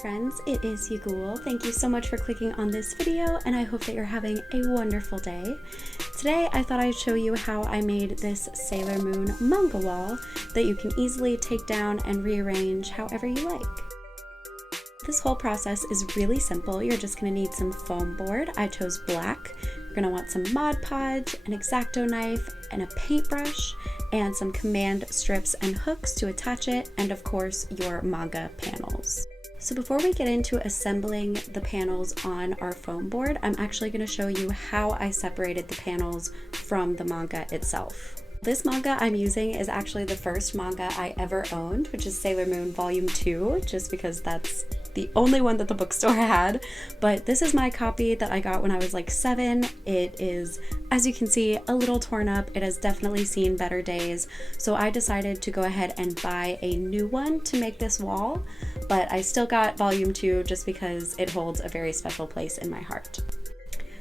friends, it is Yugul. Thank you so much for clicking on this video, and I hope that you're having a wonderful day. Today I thought I'd show you how I made this Sailor Moon Manga Wall that you can easily take down and rearrange however you like. This whole process is really simple. You're just going to need some foam board. I chose black. You're going to want some Mod Podge, an X-Acto knife, and a paintbrush, and some command strips and hooks to attach it, and of course your manga panels. So before we get into assembling the panels on our foam board, I'm actually going to show you how I separated the panels from the manga itself. This manga I'm using is actually the first manga I ever owned, which is Sailor Moon Volume 2, just because that's the only one that the bookstore had. But this is my copy that I got when I was like 7. It is, as you can see, a little torn up. It has definitely seen better days. So I decided to go ahead and buy a new one to make this wall, but I still got Volume 2 just because it holds a very special place in my heart.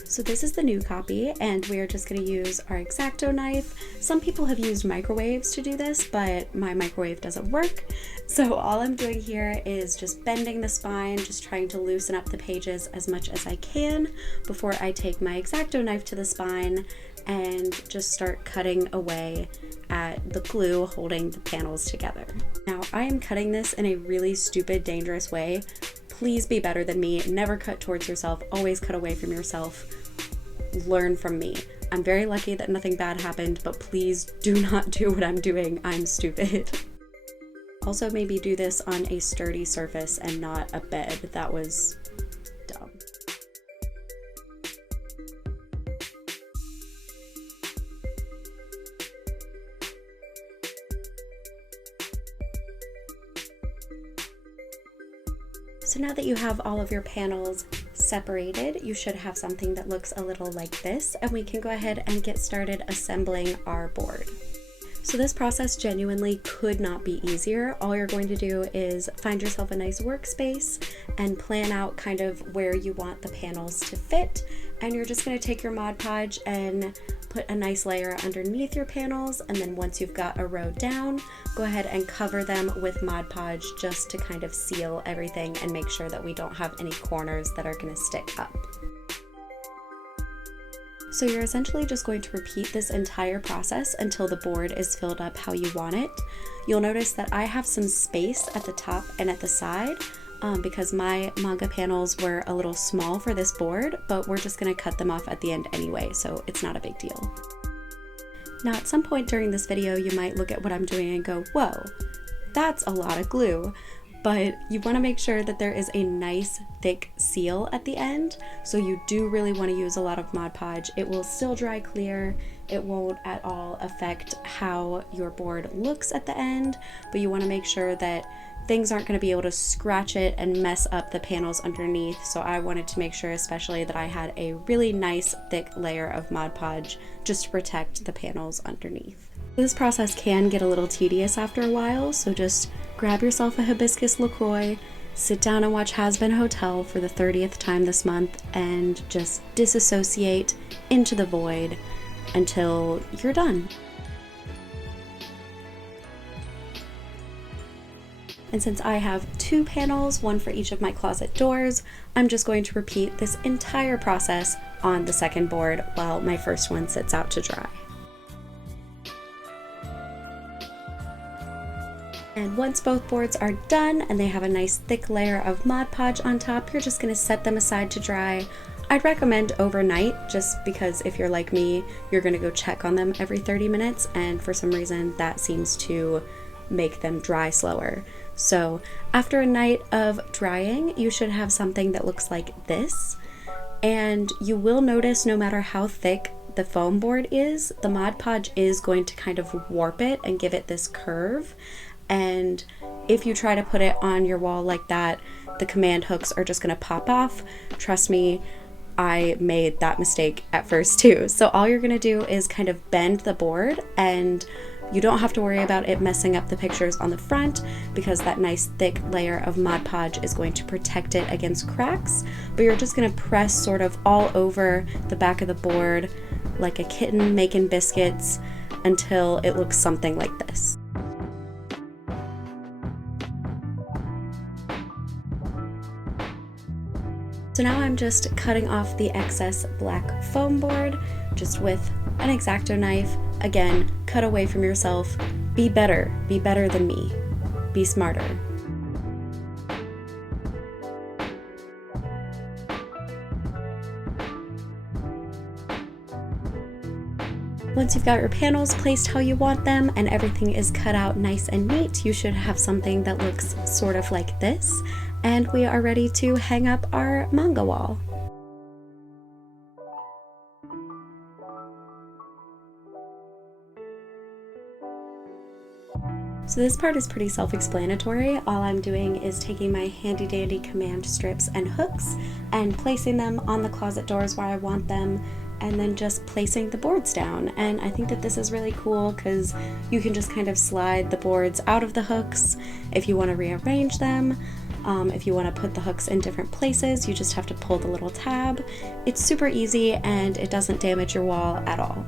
So this is the new copy, and we are just going to use our X-Acto knife. Some people have used microwaves to do this, but my microwave doesn't work. So all I'm doing here is just bending the spine, just trying to loosen up the pages as much as I can before I take my X-Acto knife to the spine and just start cutting away at the glue holding the panels together. Now I am cutting this in a really stupid, dangerous way. Please be better than me. Never cut towards yourself. Always cut away from yourself. Learn from me. I'm very lucky that nothing bad happened, but please do not do what I'm doing. I'm stupid. Also, maybe do this on a sturdy surface and not a bed. That was dumb. So now that you have all of your panels separated, you should have something that looks a little like this, and we can go ahead and get started assembling our board. So this process genuinely could not be easier. All you're going to do is find yourself a nice workspace and plan out kind of where you want the panels to fit, and you're just going to take your Mod Podge and put a nice layer underneath your panels, and then once you've got a row down, go ahead and cover them with Mod Podge just to kind of seal everything and make sure that we don't have any corners that are going to stick up. So you're essentially just going to repeat this entire process until the board is filled up how you want it. You'll notice that I have some space at the top and at the side because my manga panels were a little small for this board, but we're just going to cut them off at the end anyway, so it's not a big deal. Now at some point during this video you might look at what I'm doing and go, whoa, that's a lot of glue. But you want to make sure that there is a nice thick seal at the end, so you do really want to use a lot of Mod Podge. It will still dry clear. It won't at all affect how your board looks at the end, but you want to make sure that things aren't going to be able to scratch it and mess up the panels underneath. So I wanted to make sure especially that I had a really nice thick layer of Mod Podge just to protect the panels underneath. This process can get a little tedious after a while, so just grab yourself a hibiscus LaCroix, sit down and watch Has Been Hotel for the 30th time this month, and just disassociate into the void until you're done. And since I have 2 panels, one for each of my closet doors, I'm just going to repeat this entire process on the second board while my first one sits out to dry. And once both boards are done and they have a nice thick layer of Mod Podge on top, you're just going to set them aside to dry. I'd recommend overnight, just because if you're like me, you're going to go check on them every 30 minutes, and for some reason that seems to make them dry slower. So after a night of drying, you should have something that looks like this, and you will notice no matter how thick the foam board is, the Mod Podge is going to kind of warp it and give it this curve. And if you try to put it on your wall like that, the command hooks are just going to pop off. Trust me, I made that mistake at first too. So all you're going to do is kind of bend the board, and you don't have to worry about it messing up the pictures on the front because that nice thick layer of Mod Podge is going to protect it against cracks. But you're just going to press sort of all over the back of the board like a kitten making biscuits until it looks something like this. So now I'm just cutting off the excess black foam board, just with an X-Acto knife. Again, cut away from yourself. Be better than me. Be smarter. Once you've got your panels placed how you want them and everything is cut out nice and neat, you should have something that looks sort of like this, and we are ready to hang up our manga wall. So this part is pretty self-explanatory. All I'm doing is taking my handy dandy command strips and hooks and placing them on the closet doors where I want them, and then just placing the boards down. And I think that this is really cool because you can just kind of slide the boards out of the hooks if you want to rearrange them. If you want to put the hooks in different places, you just have to pull the little tab. It's super easy and it doesn't damage your wall at all.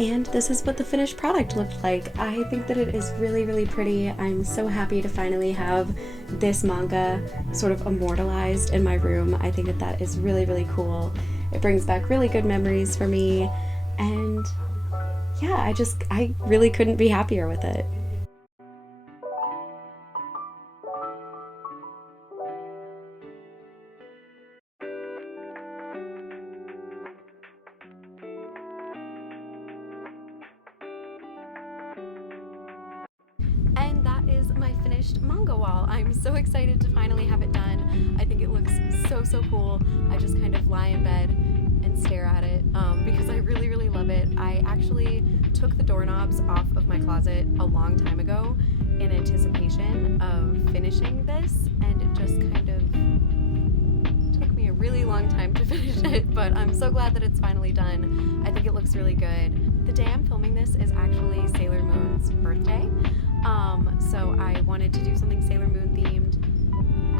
And this is what the finished product looked like. I think that it is really, really pretty. I'm so happy to finally have this manga sort of immortalized in my room. I think that that is really, really cool. It brings back really good memories for me. And yeah, I really couldn't be happier with it. And that is my finished manga wall. I'm so excited to finally have it done. I think it looks so cool. I just kind of lie in bed and stare at it because I really, really love it. I actually took the doorknobs off of my closet a long time ago in anticipation of finishing this, and it just kind of took me a really long time to finish it, but I'm so glad that it's finally done. I think it looks really good. The day I'm filming this is actually Sailor Moon's birthday. So I wanted to do something Sailor Moon themed.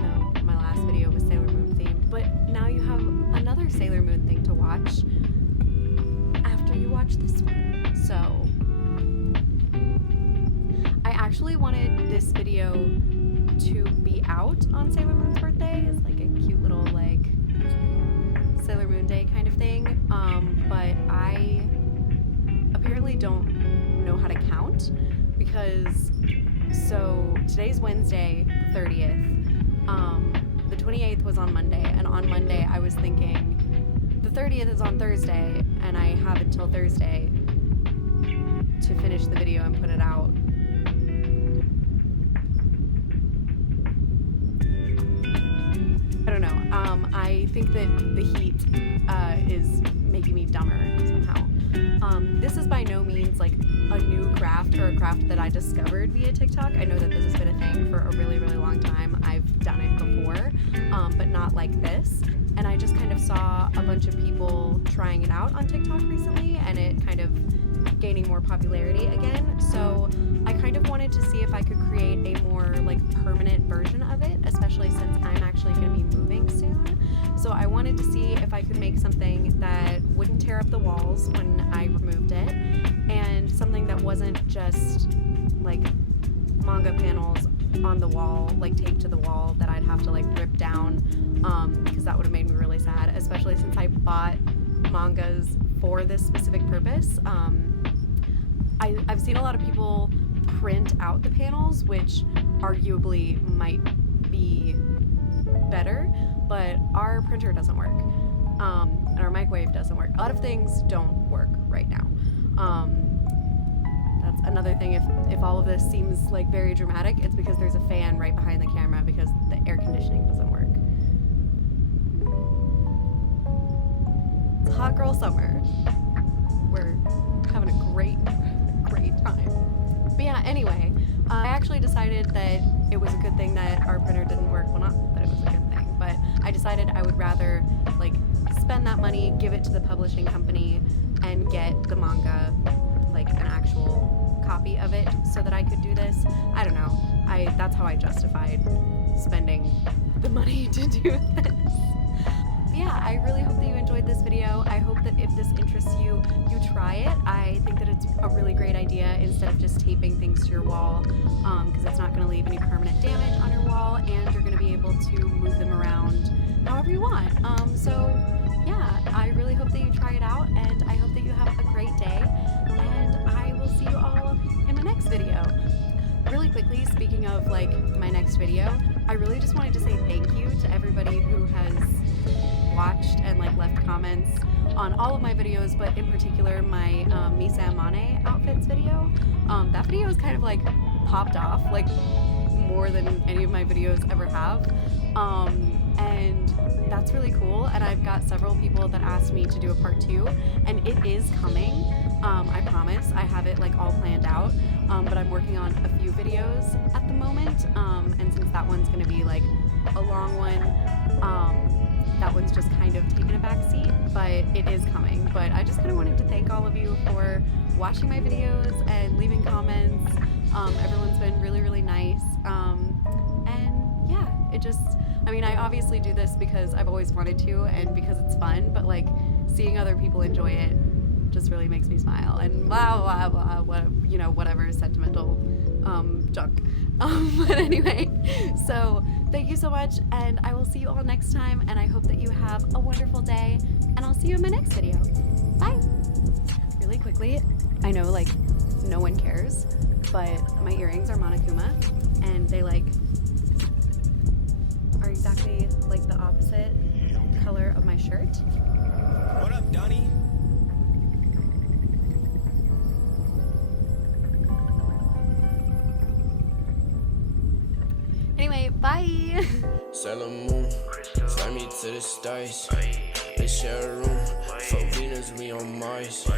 No, my last video was Sailor Moon themed, but now you have another Sailor Moon thing to watch after you watch this one. So I actually wanted this video to be out on Sailor Moon's birthday. It's like a cute little like Sailor Moon Day kind of thing, but I apparently don't know how to count. Because, so today's Wednesday, the 30th, the 28th was on Monday, and on Monday I was thinking, the 30th is on Thursday, and I have until Thursday to finish the video and put it out. I don't know, I think that the heat is making me dumber somehow. This is by no means like a new craft or a craft that I discovered via TikTok. I know that this has been a thing for a really, really long time. I've done it before, but not like this. And I just kind of saw a bunch of people trying it out on TikTok recently, and it kind of gaining more popularity again. So I kind of wanted to see if I could create a more like permanent version of it, especially since I'm actually going to be moving soon. So I wanted to see if I could make something that wouldn't tear up the walls when I removed it, and something that wasn't just like manga panels on the wall, like taped to the wall, that I'd have to like rip down, because that would have made me really sad, especially since I bought mangas for this specific purpose. I've seen a lot of people print out the panels, which arguably might be better, but our printer doesn't work, and our microwave doesn't work. A lot of things don't work right now. That's another thing. If all of this seems like very dramatic, it's because there's a fan right behind the camera because the air conditioning doesn't work. It's hot girl summer. We're having a great time. But yeah, anyway, I actually decided that it was a good thing that our printer didn't work. Well, not that it was a good thing, but I decided I would rather like spend that money, give it to the publishing company, and get the manga, like an actual copy of it, so that I could do this. I don't know. That's how I justified spending the money to do this. yeah, I really hope that you enjoyed this video. I hope that if this interests you, you try it. I think that it's a really great idea instead of just taping things to your wall, because it's not going to leave any permanent damage on your wall, and you're going to be able to move them around however you want. So yeah, I really hope that you try it out, and I hope that you have a great day, and I will see you all in my next video. Really quickly, speaking of like my next video, I really just wanted to say thank you to everybody who has watched and like left comments on all of my videos, but in particular my Misa Amane outfits video. That video is kind of like popped off like more than any of my videos ever have, and that's really cool. And I've got several people that asked me to do a part 2, and it is coming. I promise. I have it like all planned out, but I'm working on a few videos at the moment, and since that one's going to be like a long one, that one's just kind of taken a back seat, but it is coming. But I just kind of wanted to thank all of you for watching my videos and leaving comments. Everyone's been really, really nice, and yeah, it just, I mean, I obviously do this because I've always wanted to and because it's fun, but like seeing other people enjoy it just really makes me smile, and you know, whatever sentimental junk. But anyway, so thank you so much, and I will see you all next time, and I hope that you have a wonderful day, and I'll see you in my next video. Bye! Really quickly, I know like no one cares, but my earrings are Monokuma, and they like are exactly like the opposite color of my shirt. What up, Donnie? Anyway, bye! Sailor Moon, fly me to the stars. They share a room, for Venus, we on Mars.